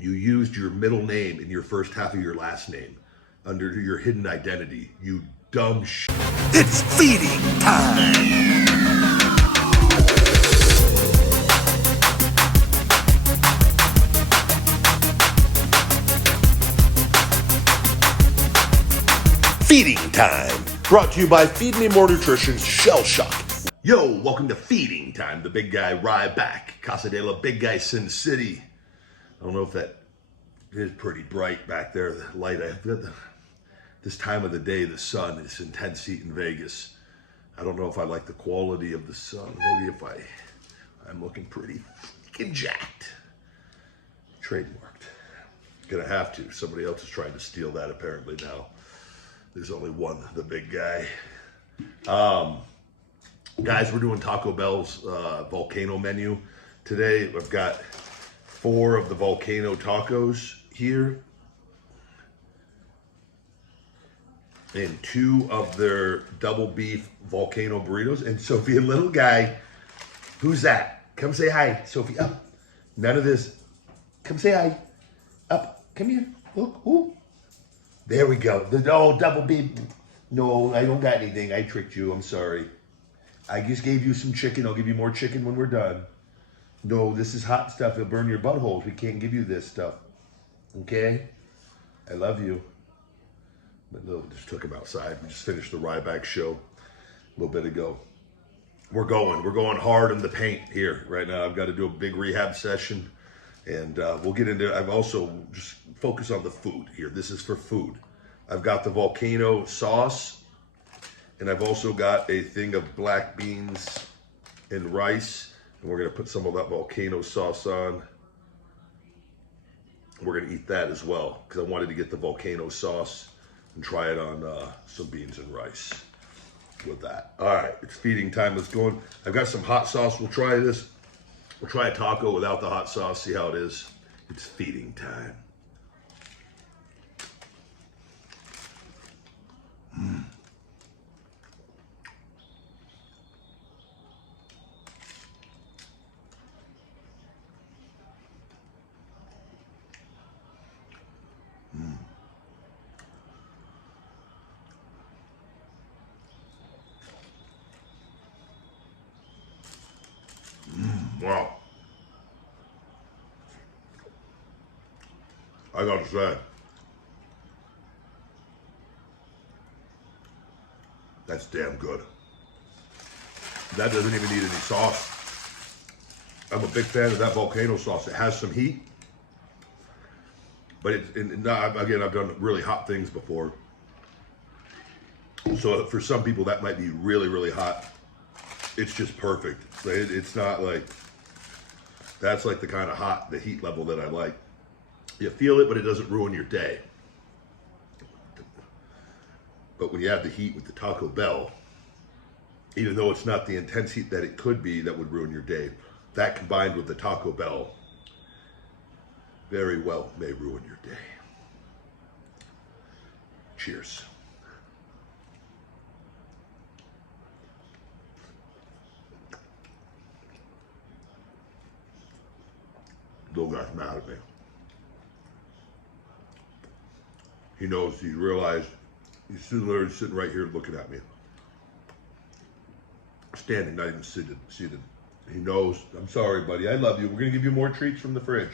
You used your middle name in your first half of your last name under your hidden identity. You dumb shit. It's feeding time. Feeding time. Brought to you by Feed Me More Nutrition's Shell Shock. Yo, welcome to Feeding Time. The big guy Ryback, Casa de la Big Guy Sin City. I don't know if that is pretty bright back there, the light. This time of the day, the sun, it's intense heat in Vegas. I don't know if I like the quality of the sun. Maybe if I'm looking pretty fucking jacked. Trademarked. Gonna have to. Somebody else is trying to steal that apparently now. There's only one, the big guy. Guys, we're doing Taco Bell's Volcano menu today. I've got 4 of the Volcano tacos here. And 2 of their double beef Volcano burritos. And Sophie, a little guy, who's that? Come say hi, Sophie, up. None of this. Come say hi. Up, come here, look, ooh. There we go. Oh, double beef. No, I don't got anything. I tricked you. I'm sorry. I just gave you some chicken. I'll give you more chicken when we're done. No, this is hot stuff. It'll burn your buttholes. We can't give you this stuff. Okay? I love you. But no, just took him outside. We just finished the Ryback Show a little bit ago. We're going hard in the paint here right now. I've got to do a big rehab session. And we'll get into, I've also just focus on the food here. This is for food. I've got the Volcano sauce, and I've also got a thing of black beans and rice. And we're gonna put some of that Volcano sauce on. We're gonna eat that as well, because I wanted to get the Volcano sauce and try it on some beans and rice with that. All right, it's feeding time, let's go on. I've got some hot sauce, we'll try this. We'll try a taco without the hot sauce, see how it is. It's feeding time. Mm. Mm. Wow. I gotta say, that's damn good. That doesn't even need any sauce. I'm a big fan of that Volcano sauce. It has some heat, but again, I've done really hot things before. So for some people that might be really, really hot. It's just perfect. It's not like, that's like the kind of hot, the heat level that I like. You feel it, but it doesn't ruin your day. But when you have the heat with the Taco Bell, even though it's not the intense heat that it could be that would ruin your day, that combined with the Taco Bell very well may ruin your day. Cheers. Little guy's mad at me. He knows, he realized, he's literally sitting right here looking at me. Standing, not even seated. He knows, I'm sorry, buddy, I love you. We're gonna give you more treats from the fridge.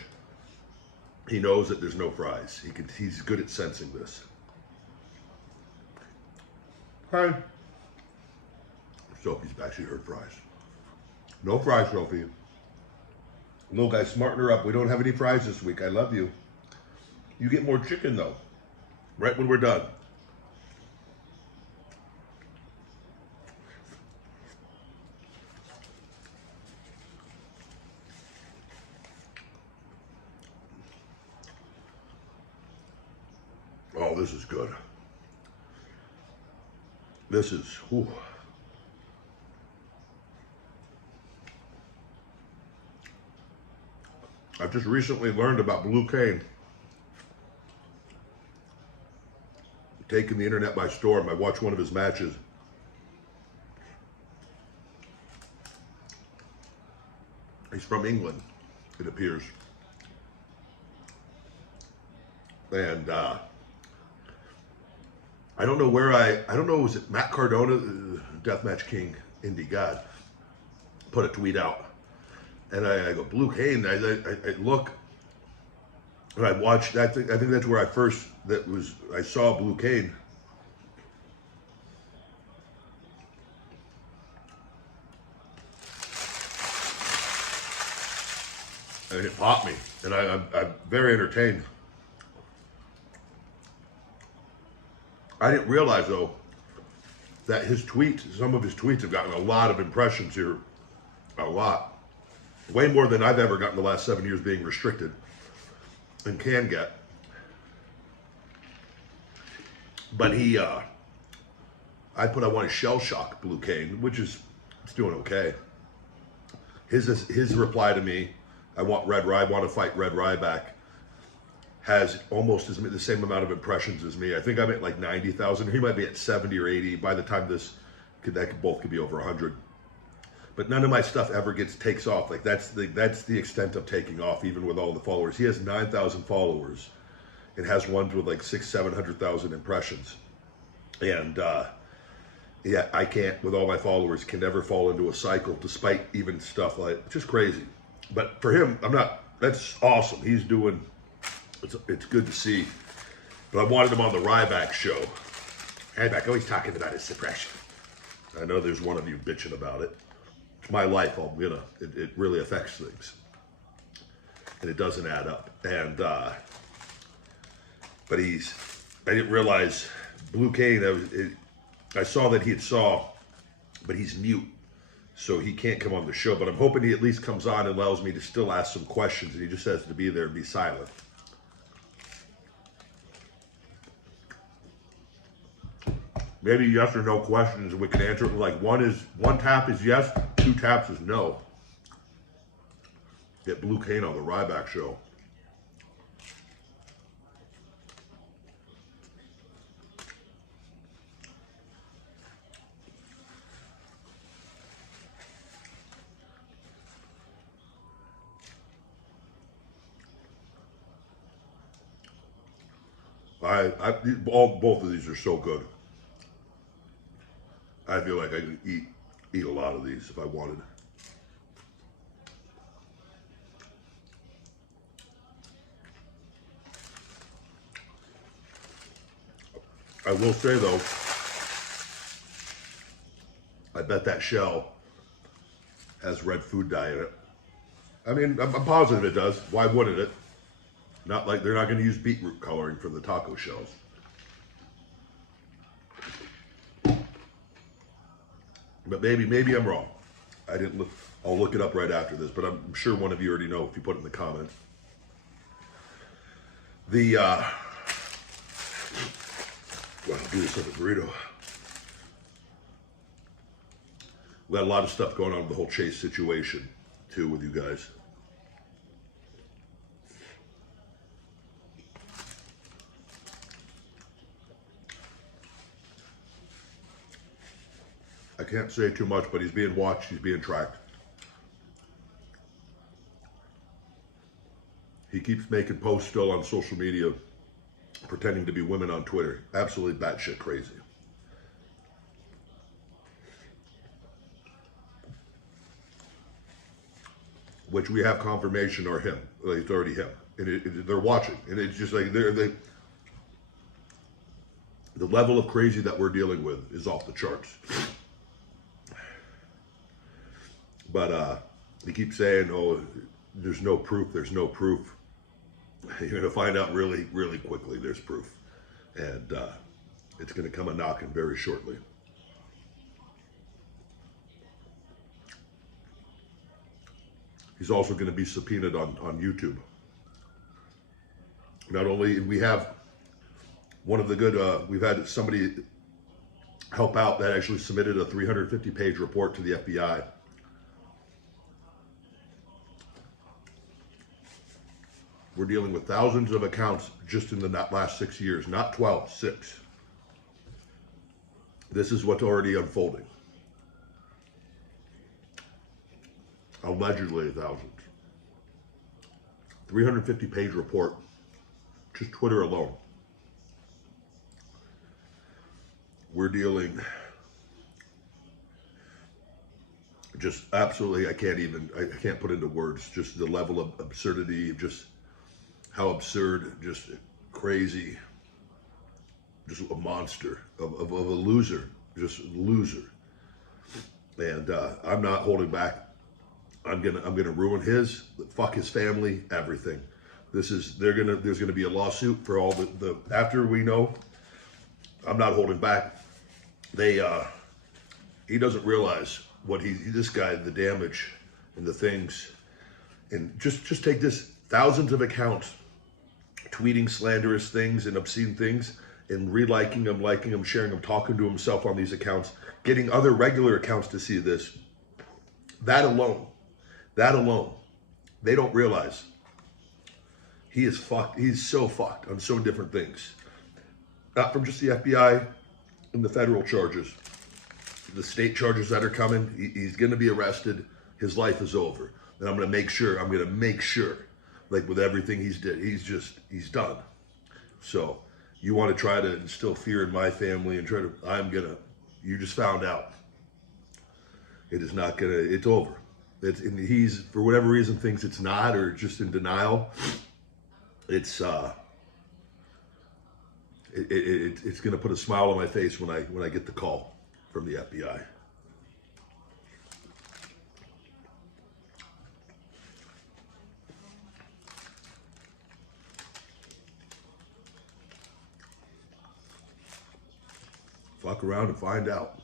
He knows that there's no fries. He's good at sensing this. Hi. Sophie's back, she heard fries. No fries, Sophie. Little guy, smarten her up. We don't have any fries this week. I love you. You get more chicken though, right when we're done. Oh, this is good. This is, whew. I've just recently learned about Blue Cane. Taking the internet by storm. I watched one of his matches. He's from England, it appears. And I don't know where I don't know, was it Matt Cardona, Deathmatch King, Indie God, put a tweet out. And I go, Blue Cane, I look, and I watched, I think that's where I saw Blue Cane. And it popped me, and I'm very entertained. I didn't realize, though, that some of his tweets have gotten a lot of impressions here. A lot. Way more than I've ever gotten the last 7 years being restricted and can get. But I want to shell shock Blue Cane, which it's doing okay. His reply to me, I want to fight Red Ryback, has almost the same amount of impressions as me. I think I'm at like 90,000. He might be at 70 or 80. By the time both could be over 100. But none of my stuff ever takes off. Like that's the extent of taking off, even with all the followers. He has 9,000 followers, and has ones with like 600,000-700,000 impressions. And yeah, I can't, with all my followers, can never fall into a cycle, despite even stuff like just crazy. But for him, that's awesome. He's doing, it's good to see. But I wanted him on the Ryback Show. Ryback always talking about his suppression. I know there's one of you bitching about it. It's my life. It really affects things. And it doesn't add up. And, but I didn't realize, Blue Cane, I saw that but he's mute. So he can't come on the show, but I'm hoping he at least comes on and allows me to still ask some questions, and he just has to be there and be silent. Maybe yes or no questions, and we can answer it. Like one tap is yes, 2 taps is no. Get Blue Cane on the Ryback Show. Both of these are so good. I feel like I could eat a lot of these if I wanted. I will say though, I bet that shell has red food dye in it. I mean, I'm positive it does. Why wouldn't it? Not like they're not going to use beetroot coloring from the taco shells. But maybe I'm wrong. I didn't look. I'll look it up right after this, but I'm sure one of you already know if you put it in the comments. Well, I'll do this on the burrito. We got a lot of stuff going on with the whole Chase situation, too, with you guys. I can't say too much, but he's being watched, he's being tracked. He keeps making posts still on social media, pretending to be women on Twitter. Absolutely batshit crazy. Which we have confirmation are him. Like, it's already him. And they're watching. And it's just like, the level of crazy that we're dealing with is off the charts. But he keeps saying, oh, there's no proof, there's no proof. You're going to find out really, really quickly there's proof. And it's going to come a knocking very shortly. He's also going to be subpoenaed on YouTube. Not only, we have one of the good, we've had somebody help out that actually submitted a 350-page report to the FBI. We're dealing with thousands of accounts just in the last 6 years, not 12, 6. This is what's already unfolding. Allegedly thousands. 350-page report. just Twitter alone. We're dealing just absolutely, I can't put into words just the level of absurdity, just how absurd, just crazy, just a monster of a loser, just loser. And I'm not holding back. I'm gonna ruin fuck his family, everything. There's gonna be a lawsuit for all the after we know. I'm not holding back. He doesn't realize what this guy, the damage and the things, and just take this, thousands of accounts tweeting slanderous things and obscene things and reliking them, liking them, sharing them, talking to himself on these accounts, getting other regular accounts to see this. That alone, they don't realize he is fucked. He's so fucked on so different things. Not from just the FBI and the federal charges, the state charges that are coming. He's going to be arrested. His life is over. And I'm going to make sure, like with everything he's he's done. So you want to try to instill fear in my family and you just found out. It is not going to, it's over. And he's, for whatever reason, thinks it's not, or just in denial. It's going to put a smile on my face when I get the call from the FBI. Fuck around and find out.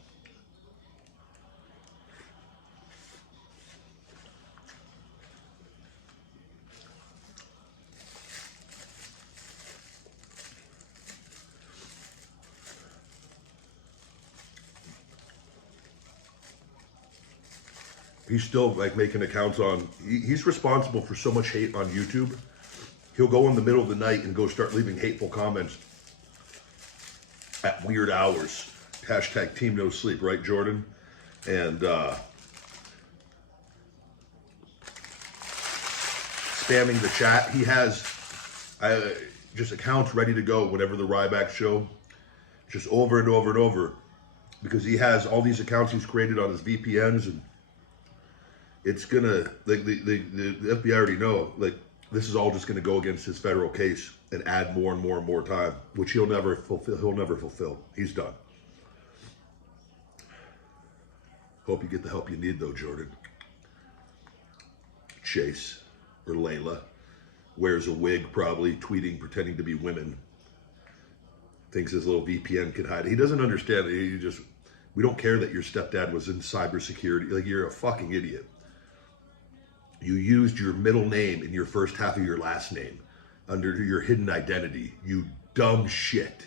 He's still like making accounts on, he's responsible for so much hate on YouTube. He'll go in the middle of the night and go start leaving hateful comments at weird hours. Hashtag team no sleep, right, Jordan? And spamming the chat. He has just accounts ready to go whenever the Ryback Show, just over and over and over, because he has all these accounts he's created on his VPNs, and it's gonna, like the FBI already know, like this is all just gonna go against his federal case and add more and more and more time, which he'll never fulfill. He's done. Hope you get the help you need though, Jordan. Chase or Layla wears a wig, probably tweeting, pretending to be women. Thinks his little VPN can hide it. He doesn't understand it. We don't care that your stepdad was in cybersecurity. Like, you're a fucking idiot. You used your middle name in your first half of your last name under your hidden identity. You dumb shit.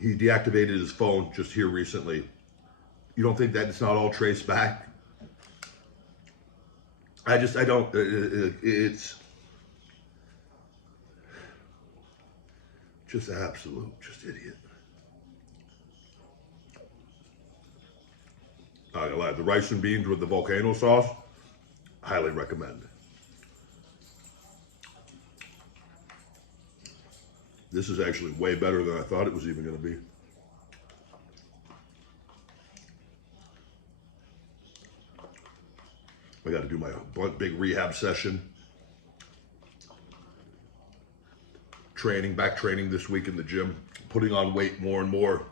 He deactivated his phone just here recently. You don't think that it's not all traced back? I don't, it's just absolute, just idiot. I lied. The rice and beans with the volcano sauce, highly recommend. This is actually way better than I thought it was even going to be. I got to do my big rehab session. Back training this week in the gym, putting on weight more and more.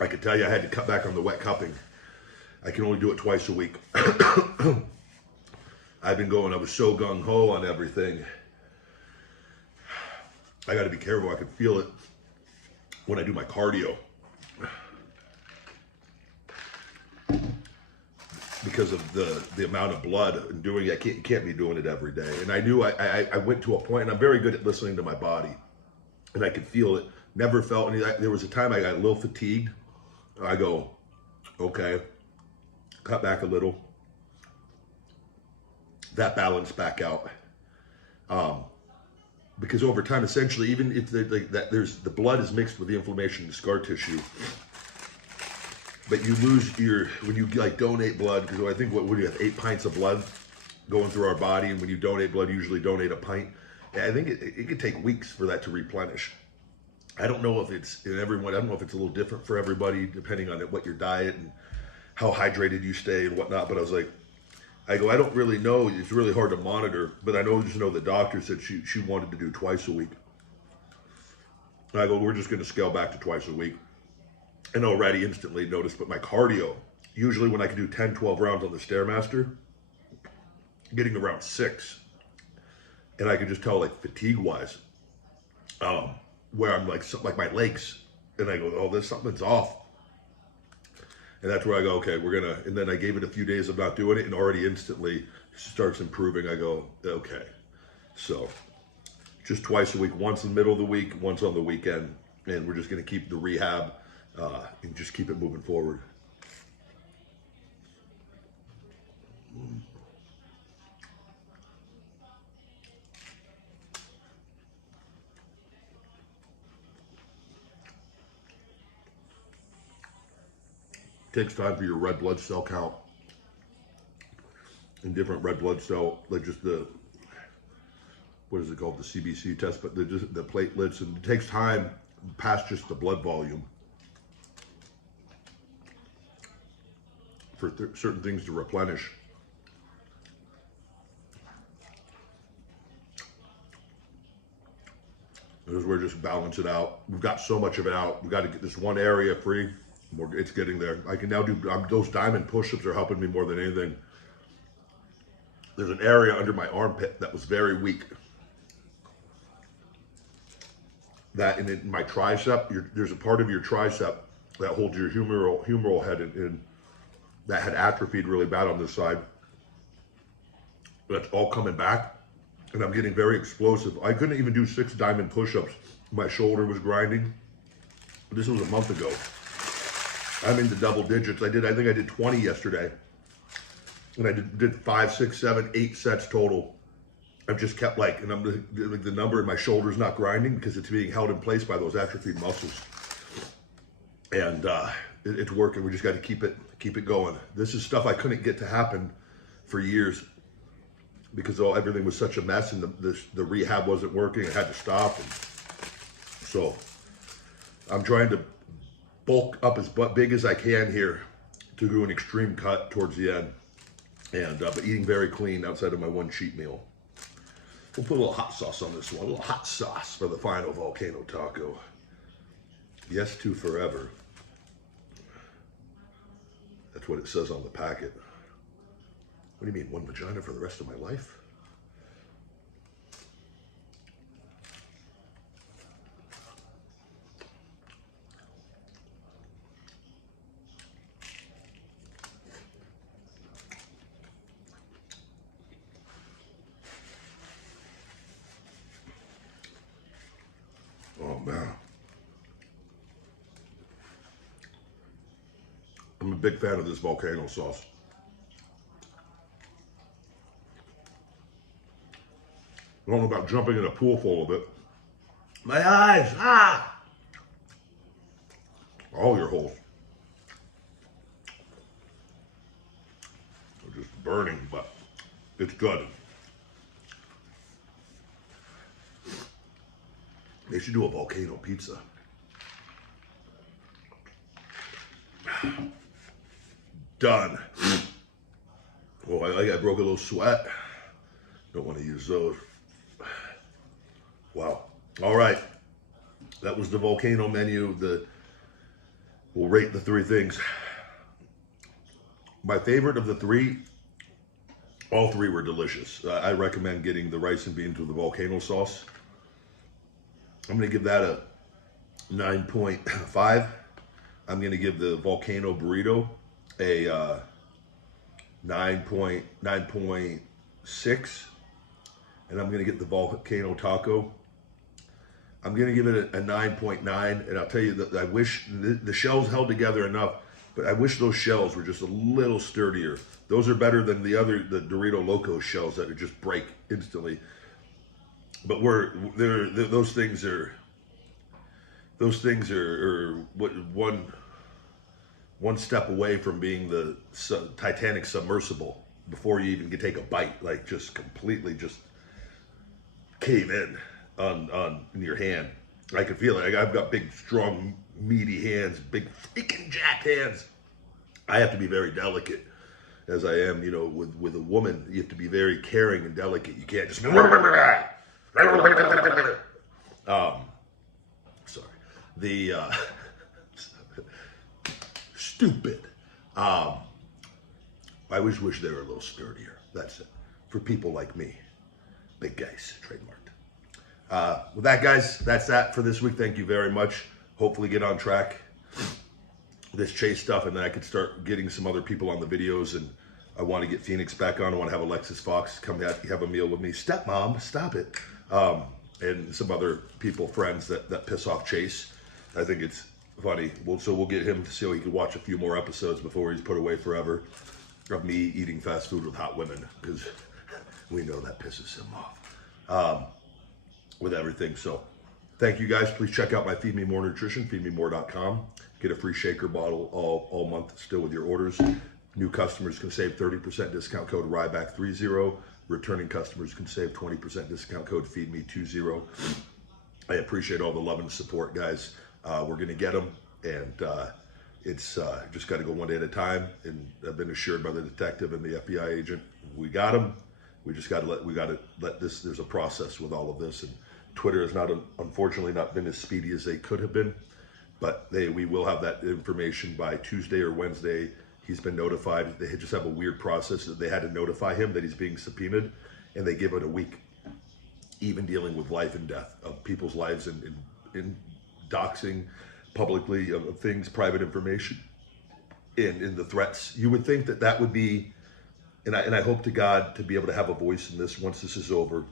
I could tell you I had to cut back on the wet cupping. I can only do it twice a week. I was so gung-ho on everything. I got to be careful. I can feel it when I do my cardio. Because of the amount of blood and doing it, you can't be doing it every day. And I knew I went to a point, and I'm very good at listening to my body, and I could feel it. Never felt any. There was a time I got a little fatigued. I go, okay, cut back a little. That balanced back out. Because over time, essentially, even if the blood is mixed with the inflammation, the scar tissue. But you lose when you like donate blood, because I think what do you have, 8 pints of blood? going through our body, and when you donate blood, you usually donate a pint. I think it could take weeks for that to replenish. I don't know if it's in everyone. I don't know if it's a little different for everybody, depending on what your diet and how hydrated you stay and whatnot. But I was like, I don't really know. It's really hard to monitor. But I just know the doctor said she wanted to do twice a week. And I go, we're just going to scale back to twice a week. And already instantly noticed, but my cardio, usually when I can do 10, 12 rounds on the Stairmaster, getting around 6. And I can just tell, like, fatigue-wise, where I'm like my legs, and I go, oh, something's off. And that's where I go, okay, and then I gave it a few days of not doing it, and already instantly starts improving. I go, okay. So just twice a week, once in the middle of the week, once on the weekend, and we're just gonna keep the rehab and just keep it moving forward. Takes time for your red blood cell count and different red blood cell, like just what is it called, the CBC test, but the platelets, and it takes time past just the blood volume for certain things to replenish. Because we're just balancing it out. We've got so much of it out. We've got to get this one area free. It's getting there. I can now do, those diamond push-ups are helping me more than anything. There's an area under my armpit that was very weak. That in my tricep, there's a part of your tricep that holds your humeral head in that had atrophied really bad on this side. That's all coming back, and I'm getting very explosive. I couldn't even do 6 diamond push-ups. My shoulder was grinding. This was a month ago. I'm into double digits. I think I did 20 yesterday. And I did 5, 6, 7, 8 sets total. I've just kept and I'm the number in my shoulder's not grinding because it's being held in place by those atrophied muscles. And it's working. We just got to keep it going. This is stuff I couldn't get to happen for years because everything was such a mess, and the rehab wasn't working. I had to stop. And so I'm trying to bulk up as big as I can here to do an extreme cut towards the end, and but eating very clean outside of my one cheat meal. We'll put a little hot sauce on this one, a little hot sauce for the final volcano taco. Yes to forever. That's what it says on the packet. What do you mean, one vagina for the rest of my life? Oh man. I'm a big fan of this volcano sauce. I don't know about jumping in a pool full of it. My eyes, all your holes. They're just burning, but it's good. They should do a volcano pizza. Done. Oh, I broke a little sweat. Don't want to use those. Wow. All right. That was the volcano menu. We'll rate the 3 things. My favorite of the 3, all 3 were delicious. I recommend getting the rice and beans with the volcano sauce. I'm going to give that a 9.5. I'm going to give the volcano burrito a 9.6. And I'm going to get the volcano taco. I'm going to give it a 9.9. And I'll tell you that I wish the shells held together enough, but I wish those shells were just a little sturdier. Those are better than the Dorito Loco shells that just break instantly. But those things are one step away from being the Titanic submersible. before you even can take a bite, like just completely just cave in on your hand. I can feel it. I've got big, strong, meaty hands, big freaking jacked hands. I have to be very delicate, as I am, with a woman. You have to be very caring and delicate. You can't just sorry. The stupid. I wish they were a little sturdier. That's it. For people like me. Big guys, trademarked. With that, guys, that's that for this week. Thank you very much. Hopefully get on track this chase stuff, and then I could start getting some other people on the videos. And I want to get Phoenix back on. I want to have Alexis Fox come have a meal with me. Stepmom, stop it. And some other people, friends that piss off Chase. I think it's funny. So we'll get him so he can watch a few more episodes before he's put away forever of me eating fast food with hot women, because we know that pisses him off with everything. So thank you, guys. Please check out my Feed Me More Nutrition, feedmemore.com. Get a free shaker bottle all month still with your orders. New customers can save 30% discount code Ryback30. Returning customers can save 20% discount code FEEDME20. I appreciate all the love and support, guys. We're going to get them, and it's just got to go one day at a time. And I've been assured by the detective and the FBI agent, we got them. We just got to let this. There's a process with all of this, and Twitter has unfortunately not been as speedy as they could have been. But we will have that information by Tuesday or Wednesday. He's been notified. They just have a weird process that they had to notify him that he's being subpoenaed, and they give it a week, even dealing with life and death of people's lives and in doxing publicly of things, private information, in the threats. You would think that would be, and I hope to God to be able to have a voice in this once this is over.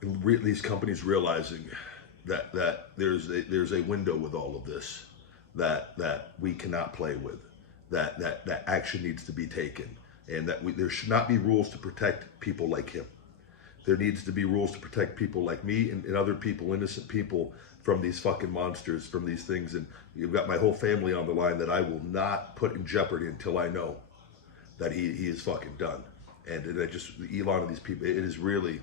These companies realizing that there's a window with all of this that we cannot play with, that action needs to be taken, and that there should not be rules to protect people like him. There needs to be rules to protect people like me and other people, innocent people, from these fucking monsters, from these things. And you've got my whole family on the line that I will not put in jeopardy until I know that he is fucking done. And I just, Elon and these people, it is really,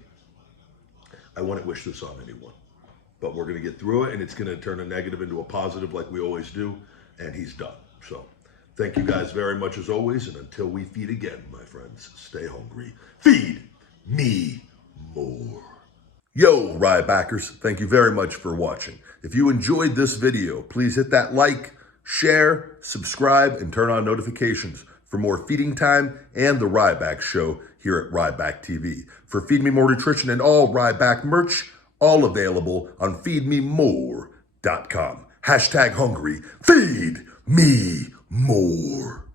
I wouldn't wish this on anyone. But we're going to get through it, and it's going to turn a negative into a positive like we always do, and he's done. So thank you guys very much as always, and until we feed again, my friends, stay hungry. Feed me more. Yo, Rybackers, thank you very much for watching. If you enjoyed this video, please hit that like, share, subscribe, and turn on notifications for more feeding time and the Ryback Show here at Ryback TV. For Feed Me More Nutrition and all Ryback merch, all available on feedmemore.com. #hungry. Feed me more.